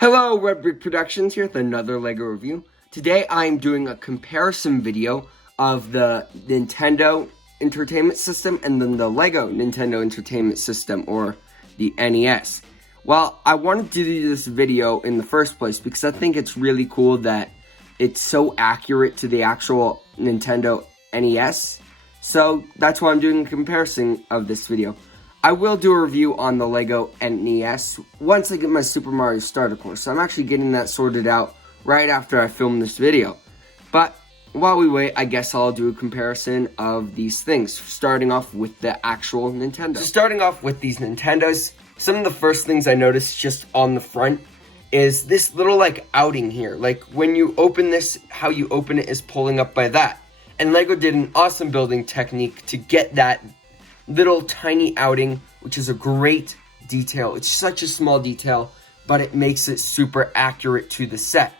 Hello, Red Brick Productions here with another LEGO review. Today I'm doing a comparison video of the Nintendo Entertainment System and then the LEGO Nintendo Entertainment System, or the NES. Well, I wanted to do this video in the first place because I think it's really cool that it's so accurate to the actual Nintendo NES. So that's why I'm doing a comparison of this video. I will do a review on the LEGO NES once I get my Super Mario starter course. So I'm actually getting that sorted out right after I film this video. But while we wait, I guess I'll do a comparison of these things, starting off with the actual Nintendo. So starting off with these Nintendos, some of the first things I noticed just on the front is this little outing here. Like when you open this, how you open it is pulling up by that. And LEGO did an awesome building technique to get that little tiny outing, which is a great detail. It's such a small detail, but it makes it super accurate to the set.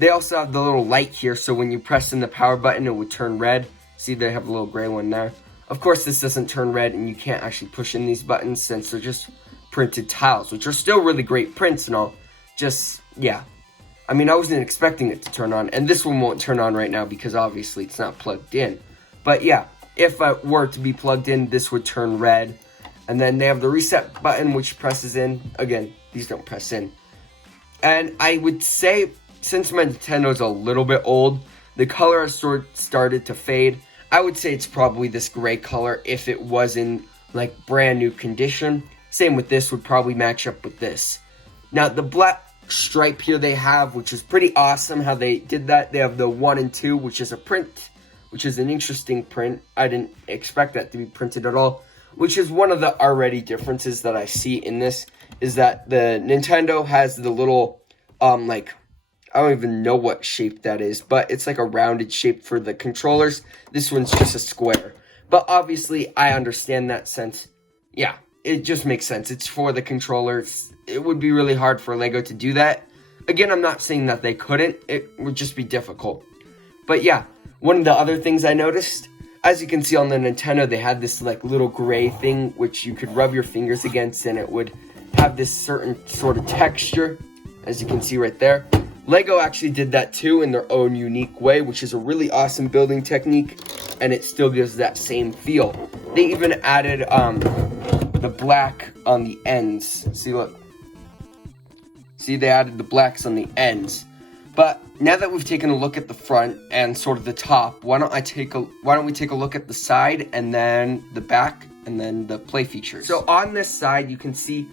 They also have the little light here, so when you press in the power button, it would turn red. See, they have a little gray one there. Of course, this doesn't turn red, and you can't actually push in these buttons since they're just printed tiles, which are still really great prints and all. Just, yeah. I mean, I wasn't expecting it to turn on, and this one won't turn on right now because obviously it's not plugged in. But yeah. If it were to be plugged in, this would turn red. And then they have the reset button, which presses in. Again, these don't press in. And I would say, since my Nintendo is a little bit old, the color has started to fade. I would say it's probably this gray color if it was in brand new condition. Same with this, would probably match up with this. Now, the black stripe here they have, which is pretty awesome how they did that. They have the 1 and 2, which is a print, which is an interesting print. I didn't expect that to be printed at all, which is one of the already differences that I see in this, is that the Nintendo has the little, I don't even know what shape that is, but it's like a rounded shape for the controllers. This one's just a square. But obviously, I understand that sense. Yeah, it just makes sense. It's for the controllers. It would be really hard for LEGO to do that. Again, I'm not saying that they couldn't. It would just be difficult. But yeah. One of the other things I noticed, as you can see on the Nintendo, they had this little gray thing which you could rub your fingers against and it would have this certain sort of texture, as you can see right there. LEGO actually did that too in their own unique way, which is a really awesome building technique, and it still gives that same feel. They even added the black on the ends. See, look. See, they added the blacks on the ends. But now that we've taken a look at the front and sort of the top, why don't we take a look at the side and then the back and then the play features. So on this side, you can see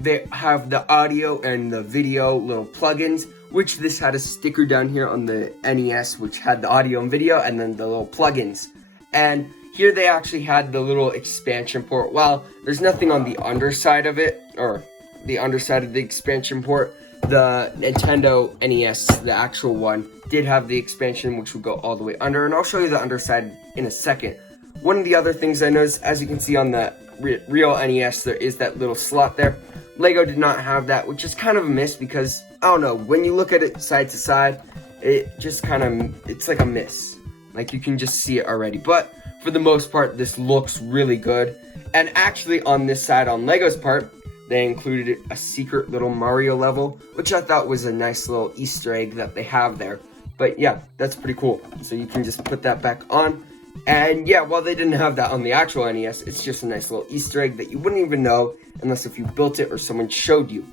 they have the audio and the video little plugins, which this had a sticker down here on the NES, which had the audio and video and then the little plugins. And here they actually had the little expansion port. Well, there's nothing on the underside of it, or the underside of the expansion port. The Nintendo NES, the actual one, did have the expansion, which would go all the way under, and I'll show you the underside in a second. One of the other things I noticed, as you can see on the real NES, there is that little slot there. LEGO did not have that, which is kind of a miss because, I don't know, when you look at it side to side, it just it's like a miss. Like, you can just see it already. But, for the most part, this looks really good. And actually, on this side, on LEGO's part, they included a secret little Mario level, which I thought was a nice little Easter egg that they have there. But yeah, that's pretty cool. So you can just put that back on. And yeah, while they didn't have that on the actual NES, it's just a nice little Easter egg that you wouldn't even know unless if you built it or someone showed you.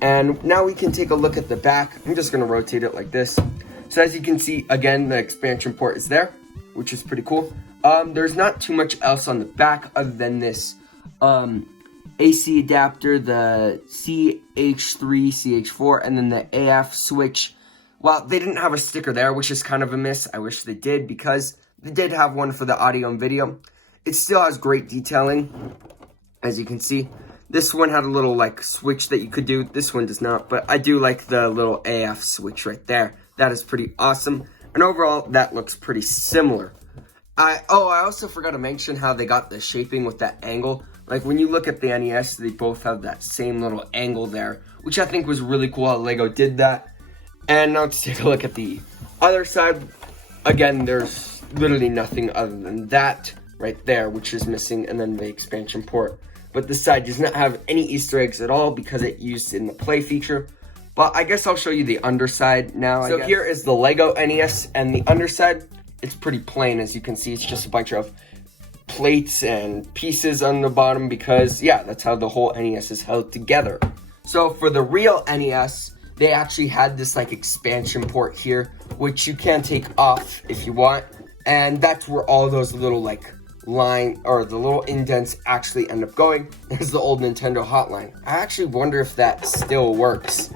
And now we can take a look at the back. I'm just going to rotate it like this. So as you can see, again, the expansion port is there, which is pretty cool. There's not too much else on the back other than this AC adapter, the CH3, CH4, and then the AF switch. Well, they didn't have a sticker there, which is kind of a miss. I wish they did, because they did have one for the audio and video. It still has great detailing, as you can see. This one had a little switch that you could do. This one does not, but I do like the little AF switch right there. That is pretty awesome. And overall, that looks pretty similar. I also forgot to mention how they got the shaping with that angle. Like, when you look at the NES, they both have that same little angle there, which I think was really cool how LEGO did that. And now let's take a look at the other side. Again, there's literally nothing other than that right there, which is missing, and then the expansion port. But this side does not have any Easter eggs at all because it used in the play feature. Well, I guess I'll show you the underside now. So here is the LEGO NES, and the underside, it's pretty plain. As you can see, it's just a bunch of plates and pieces on the bottom because, yeah, that's how the whole NES is held together. So for the real NES, they actually had this like expansion port here, which you can take off if you want. And that's where all those little like line or the little indents actually end up going. There's the old Nintendo hotline. I actually wonder if that still works.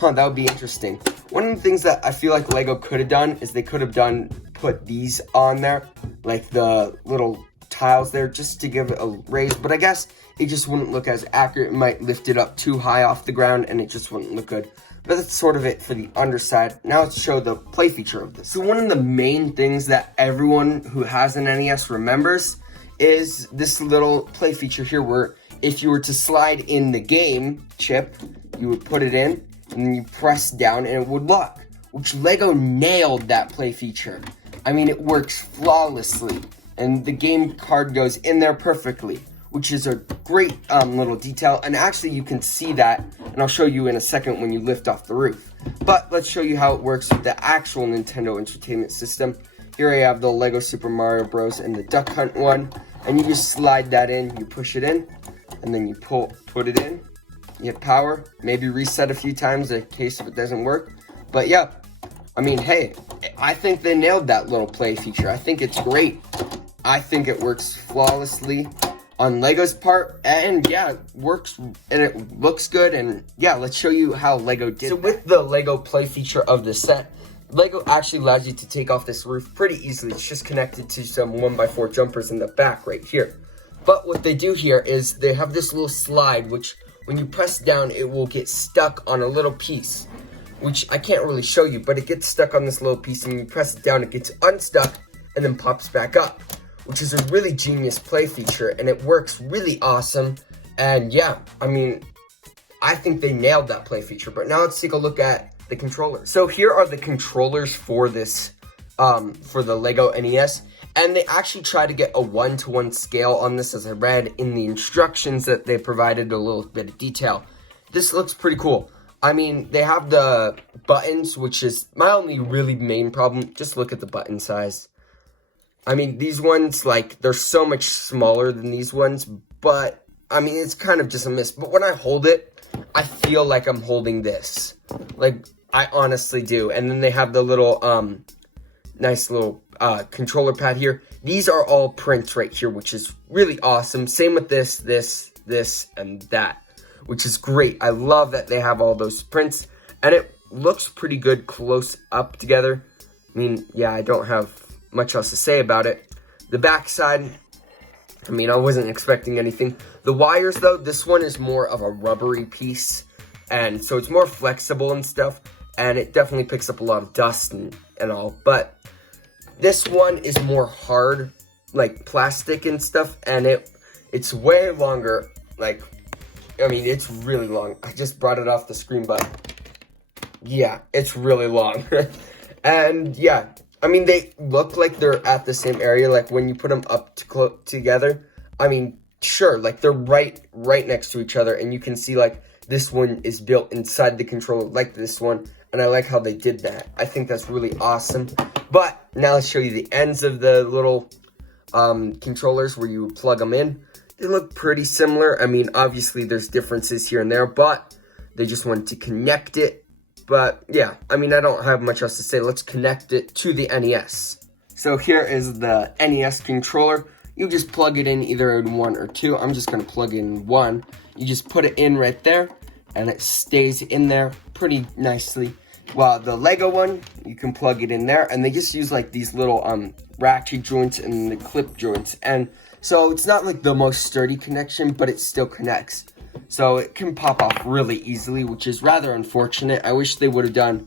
That would be interesting. One of the things that I feel like LEGO could have done is they could have put these on there, like the little tiles there, just to give it a raise. But I guess it just wouldn't look as accurate. It might lift it up too high off the ground, and it just wouldn't look good. But that's sort of it for the underside. Now let's show the play feature of this. So one of the main things that everyone who has an NES remembers is this little play feature here, where if you were to slide in the game chip, you would put it in, and then you press down and it would lock, which LEGO nailed that play feature. I mean, it works flawlessly, and the game card goes in there perfectly, which is a great little detail. And actually you can see that, and I'll show you in a second when you lift off the roof. But let's show you how it works with the actual Nintendo Entertainment System. Here I have the LEGO Super Mario Bros. And the Duck Hunt one, and you just slide that in, you push it in, and then you put it in. You hit power, maybe reset a few times in case if it doesn't work. But yeah, I mean, hey, I think they nailed that little play feature. I think it's great. I think it works flawlessly on LEGO's part, and yeah, it works and it looks good. And yeah, let's show you how LEGO did. So with the LEGO play feature of the set, LEGO actually allows you to take off this roof pretty easily. It's just connected to some 1x4 jumpers in the back right here. But what they do here is they have this little slide, which when you press down, it will get stuck on a little piece, which I can't really show you, but it gets stuck on this little piece, and you press it down, it gets unstuck, and then pops back up, which is a really genius play feature, and it works really awesome. And yeah, I mean, I think they nailed that play feature. But now let's take a look at the controller. So here are the controllers for this, for the LEGO NES. And they actually try to get a 1-to-1 scale on this, as I read in the instructions that they provided a little bit of detail. This looks pretty cool. I mean, they have the buttons, which is my only really main problem. Just look at the button size. I mean, these ones, like, they're so much smaller than these ones, but, I mean, it's kind of just a miss. But when I hold it, I feel like I'm holding this. Like, I honestly do. And then they have the little, nice little controller pad here. These are all prints right here, which is really awesome. Same with this, and that, which is great. I love that they have all those prints, and it looks pretty good close up together. I mean, yeah, I don't have much else to say about it. The back side, I mean, I wasn't expecting anything. The wires, though, this one is more of a rubbery piece, and so it's more flexible and stuff, and it definitely picks up a lot of dust and all, but this one is more hard, like plastic and stuff, and it's way longer. Like, I mean, it's really long. I just brought it off the screen, but yeah, it's really long. And yeah, I mean, they look like they're at the same area. Like when you put them up together, I mean, sure, like they're right next to each other, and you can see like this one is built inside the controller like this one, and I like how they did that. I think that's really awesome. But now let's show you the ends of the little controllers where you plug them in. They look pretty similar. I mean, obviously there's differences here and there, but they just wanted to connect it. But yeah, I mean, I don't have much else to say. Let's connect it to the NES. So here is the NES controller. You just plug it in either in 1 or 2. I'm just going to plug in 1. You just put it in right there, and it stays in there pretty nicely. While the LEGO one, you can plug it in there, and they just use like these little ratchet joints and the clip joints. And so it's not like the most sturdy connection, but it still connects. So it can pop off really easily, which is rather unfortunate. I wish they would have done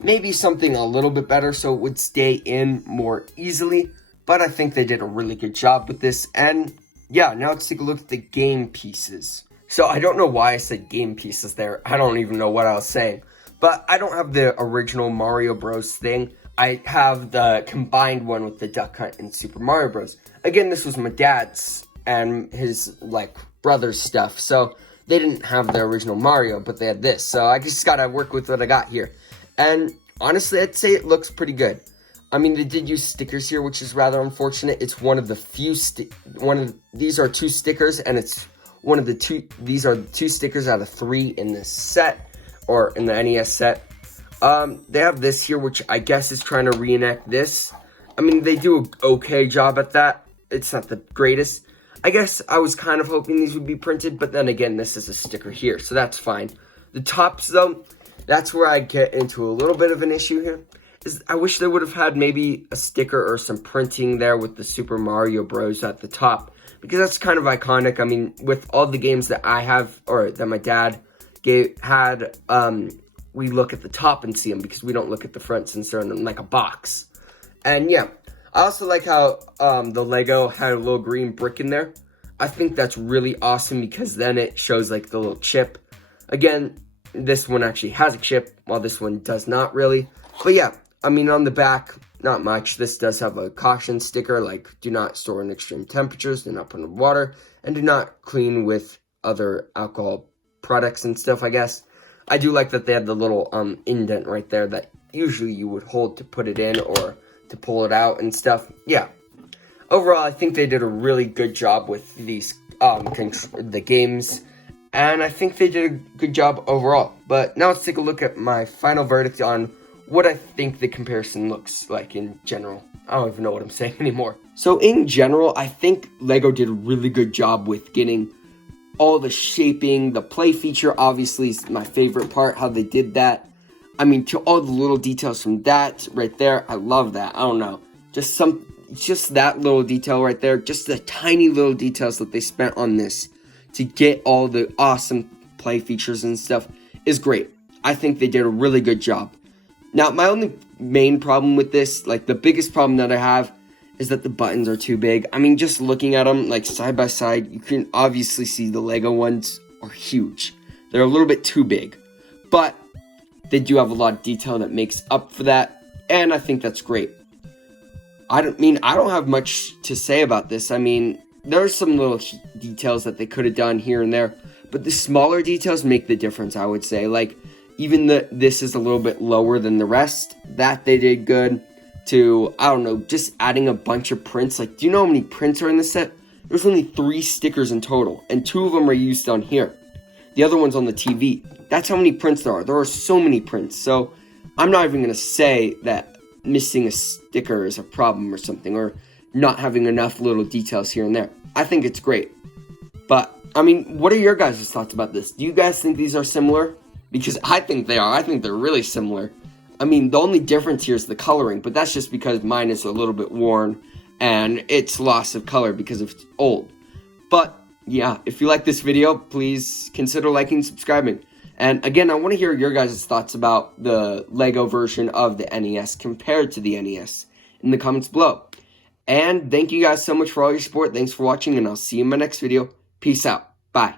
maybe something a little bit better so it would stay in more easily. But I think they did a really good job with this. And yeah, now let's take a look at the game pieces. So I don't know why I said game pieces there. I don't even know what I was saying. But I don't have the original Mario Bros. Thing. I have the combined one with the Duck Hunt and Super Mario Bros. Again, this was my dad's and his, like, brother's stuff. So they didn't have the original Mario, but they had this. So I just gotta work with what I got here. And honestly, I'd say it looks pretty good. I mean, they did use stickers here, which is rather unfortunate. It's one of the few these are 2 stickers, and it's one of the 2. These are 2 stickers out of 3 in this set, or in the NES set. They have this here, which I guess is trying to reenact this. I mean, they do an okay job at that. It's not the greatest. I guess I was kind of hoping these would be printed, but then again, this is a sticker here, so that's fine. The tops, though, that's where I get into a little bit of an issue here. I wish they would have had maybe a sticker or some printing there with the Super Mario Bros. At the top, because that's kind of iconic. I mean, with all the games that I have, or that my dad had, we look at the top and see them, because we don't look at the front since they're in like a box. And yeah, I also like how the Lego had a little green brick in there. I think that's really awesome, because then it shows like the little chip. Again, this one actually has a chip, while this one does not really. But yeah, I mean, on the back, not much. This does have a caution sticker, like, do not store in extreme temperatures, do not put in water, and do not clean with other alcohol products and stuff, I guess. I do like that they had the little indent right there that usually you would hold to put it in or to pull it out and stuff. Yeah. Overall, I think they did a really good job with these the games, and I think they did a good job overall. But now let's take a look at my final verdict on what I think the comparison looks like in general. I don't even know what I'm saying anymore. So in general, I think LEGO did a really good job with getting all the shaping. The play feature obviously is my favorite part, how they did that. I mean, to all the little details from that right there, I love that. I don't know, just that little detail right there, just the tiny little details that they spent on this to get all the awesome play features and stuff is great. I think they did a really good job. Now, my only main problem with this, like the biggest problem that I have, is that the buttons are too big. I mean, just looking at them like side by side, you can obviously see the Lego ones are huge. They're a little bit too big, but they do have a lot of detail that makes up for that, and I think that's great. I don't have much to say about this. I mean, there are some little details that they could have done here and there, but the smaller details make the difference, I would say. Like, even this is a little bit lower than the rest. That they did good. To, I don't know, just adding a bunch of prints. Like, do you know how many prints are in this set? There's only 3 stickers in total, and 2 of them are used on here. The other one's on the TV. That's how many prints there are. There are so many prints. So, I'm not even going to say that missing a sticker is a problem or something, or not having enough little details here and there. I think it's great. But, I mean, what are your guys' thoughts about this? Do you guys think these are similar? Because I think they are. I think they're really similar. I mean, the only difference here is the coloring, but that's just because mine is a little bit worn and it's loss of color because it's old. But yeah, if you like this video, please consider liking and subscribing. And again, I want to hear your guys' thoughts about the LEGO version of the NES compared to the NES in the comments below. And thank you guys so much for all your support. Thanks for watching, and I'll see you in my next video. Peace out. Bye.